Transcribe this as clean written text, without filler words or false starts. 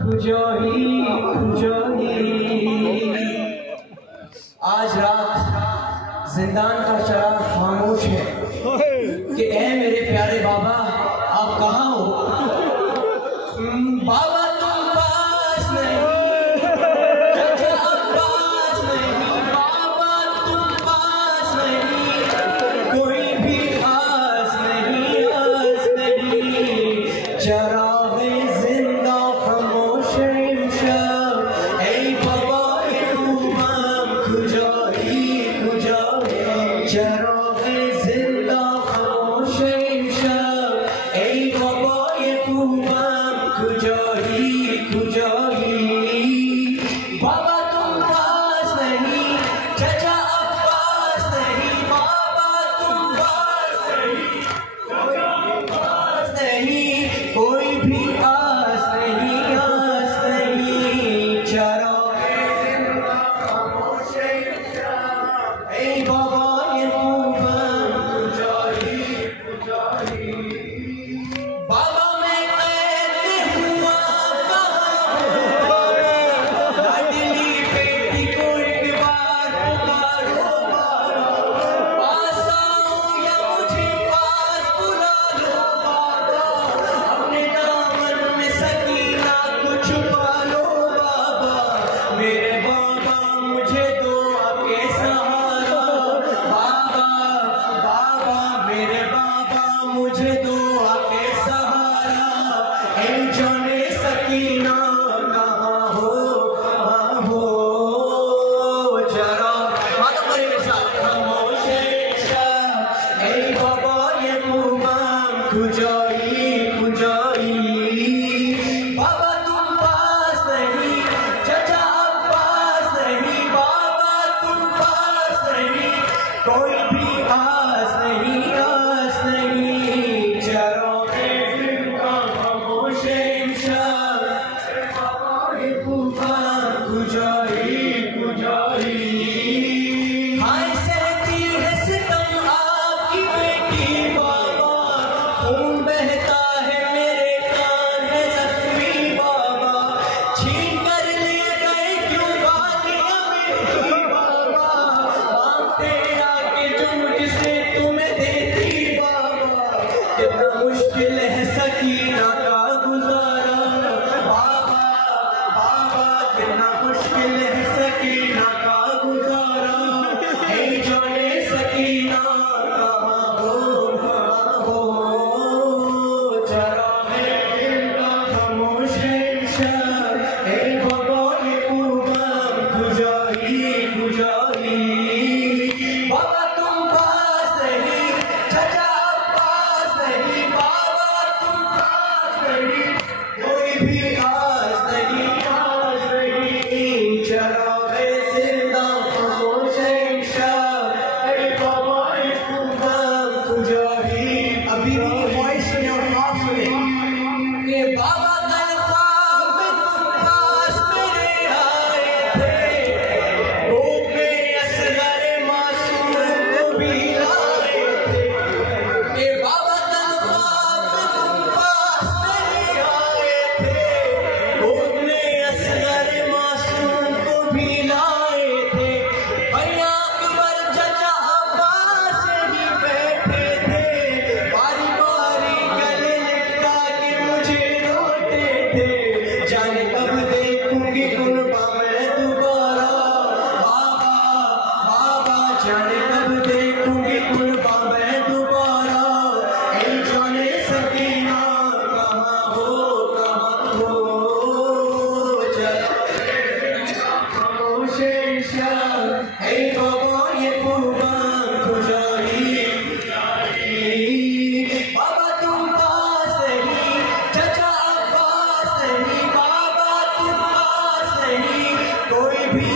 खुजोही खुजोही। आज रात जिंदान का चराग खामोश है कि ए मेरे प्यारे बाबा आप कहाँ हो? बाबा तुम पास नहीं, चाचा आप पास नहीं, बाबा तुम पास नहीं, कोई भी आस नहीं, आस नहीं। चरागे जिंदा खामोश इमशब, ऐ बाबा इमाम खुजोही खुजोही। चरागे जिंदा खामोश इमशब, ऐ बाबा इमाम खुजोही खुजोही। बाबा तुम पास नहीं, चाचा अब पास नहीं, बाबा तुम पास नहीं, पास नहीं, कोई भी आस नहीं, आस नहीं। चरागे जिंदा खामोश इमशब, ऐ बाबा इमाम खुजोही खुजोही। बाबा मैं कैद हुआ कहाँ हूँ, लाडली बेटी को एक बार पुकारो बाबा, पास आओ या मुझे पास बुला लो बाबा, अपने दामन में सकीना को छुपा लो बाबा, मेरे बाबा मुझे दो आपके सहारा, बाबा बाबा मेरे बाबा मुझे दो आपके सहारा। ऐ जाने सकीना कहाँ हो जरा माता परी के साथ खामोश इमशब, ऐ बाबा ये इमाम खुजोही खुजोही। बाबा तुम पास नहीं, चाचा अब पास नहीं, बाबा तुम पास नहीं, कोई भी आस नहीं, आस नहीं। चरागे जिंदा खामोश इमशब, ऐ बाबा इमाम खुजोही खुजोही। हाय सहती है सितम आपकी बेटी बाबा, खून बहता है मेरे कान है जख्मी बाबा, छीन कर ले गए क्यों बालियां मेरी बाबा, मांगते आके जो मुझसे तुम्हें देती बाबा, कितना मुश्किल है सकीना का गुजारा, बाबा बाबा कितना मुश्किल है सकीना का गुजारा। ऐ जाने सकीना कहाँ हो चरागे जिंदा खामोश इमशब, ऐ बाबा इमाम खुजोही खुजोही। बाबा तुम पास नहीं, चाचा अब पास नहीं, बाबा तुम पास नहीं, कोई भी आस नहीं, आस नहीं। चरागे जिंदा खामोश इमशब, ऐ बाबा इमाम खुजोही। अभी भी वॉइस में और आप सुने कि बाबा कल ख्वाब में तुम पास मेरे आए थे, गोद में असगर मासूम को भी लाए थे, कि बाबा कल ख्वाब में तुम पास मेरे आए थे, गोद में असगर मासूम को भी लाए थे। भैया अकबर चाचा अब्बास ही बैठे थे, बारी बारी गले लिपटा के मुझे रोते थे, जाने कब देखूंगी कुर्बा मैं दोबारा, बाबा बाबा जाने कब देखूंगी कुर्बा मैं दोबारा। ऐ जाने सकीना कहाँ हो खामोश इमशब, ऐ बाबा ये इमाम खुजोही खुजोही। बाबा तुम पास नहीं, चाचा अब पास नहीं, बाबा तुम पास नहीं, कोई भी